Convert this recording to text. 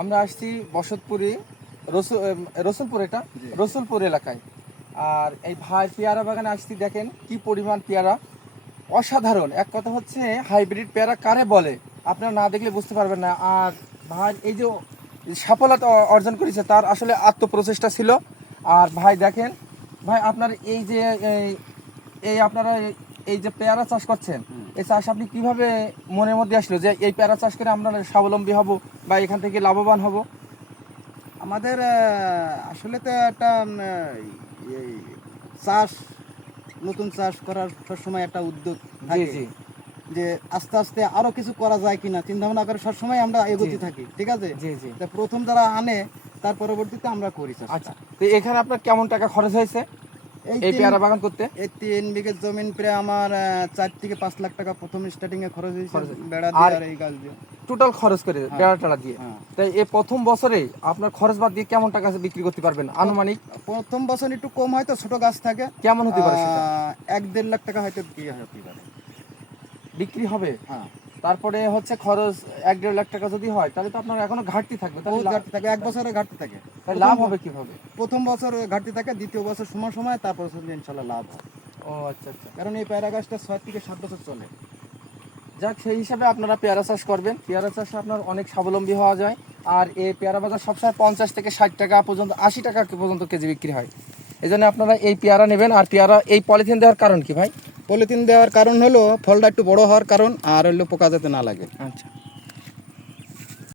আমরা আসছি বসতপুরে, রসুলপুর, এটা জি। রসুলপুর এলাকায়। আর এই ভাই পেয়ারা বাগানে আসছি, দেখেন কি পরিমাণ পেয়ারা, অসাধারণ। এক কথা হচ্ছে হাইব্রিড পেয়ারা কারে বলে আপনারা না দেখলে বুঝতে পারবেন না। আর ভাই এই যে সফলতা অর্জন করেছে, তার আসলে আত্মপ্রচেষ্টা ছিল। আর ভাই দেখেন, ভাই আপনার এই যে এই আপনারা এই যে পেয়ারা চাষ করছেন, এই চাষ আপনি কিভাবে মনের মধ্যে আসলো যে এই পেয়ারা চাষ করে আমরা স্বাবলম্বী হব বা এখান থেকে লাভবান হব? আমাদের আসলে তো একটা এই চাষ, নতুন চাষ করার সবসময় একটা উদ্যোগ জি থাকে জি যে আস্তে আস্তে আরো কিছু করা যায় কিনা চিন্তা ভাবনা করে সবসময় আমরা এগোতে জি। থাকি, ঠিক আছে। জি জি। তা প্রথম যারা আনে তার পরবর্তীতে আমরা করি চাষটা। আচ্ছা, তো এখানে আপনার কেমন টাকা খরচ হয়েছে এই পেয়ারা বাগান করতে? এই 3 বিঘে জমিন প্রায় আমার 4 থেকে 5 লাখ টাকা প্রথম স্টার্টিং এ খরচ হয়েছে, খরচ। বেড়া দিয়ে আর আর এই গাছ দিয়ে। টোটাল খরচ করে হ্যাঁ। বেড়া টেড়া দিয়ে, হ্যাঁ। তাই এই প্রথম বছরে আপনার খরচ বাদ দিয়ে কেমন টাকা বিক্রি করতে পারবেন আনুমানিক? প্রথম বছর একটু কম হয়তো, ছোট গাছ থাকে। কেমন হতে পারে সেটা? 1-1.5 লাখ টাকা হয়তো কি হতে পারে। বিক্রি হবে। হ্যাঁ, তারপরে হচ্ছে খরচ 1-1.5 লাখ টাকা যদি হয়, তাহলে তো আপনার এখনো ঘাটতি থাকবে, তাহলে বহুত ঘাটতি থাকে, 1 বছরে ঘাটতি থাকে। তাহলে লাভ হবে কিভাবে? প্রথম বছর ঘাটতি থাকে, দ্বিতীয় বছর সময় সময়, তারপর ইনশাল্লাহ লাভ হয়। ও আচ্ছা আচ্ছা। কারণ এই পেয়ারা গাছটা 6 থেকে 7 বছর চলে। যাক, সেই হিসাবে আপনারা পেয়ারা চাষ করবেন। পেয়ারা চাষে আপনার অনেক স্বাবলম্বী হওয়া যায়। আর এই পেয়ারা বাজার সবসময় 50 থেকে 60 টাকা পর্যন্ত, 80 টাকা পর্যন্ত কেজি বিক্রি হয়। এই জন্য আপনারা এই পেয়ারা নেবেন। আর পেয়ারা এই পলিথিন দেওয়ার কারণ কি ভাই? পলিথিন দেওয়ার কারণ হলো ফলটা একটু বড় হওয়ার কারণ, আর হলো পোকা যাতে না লাগে। আচ্ছা।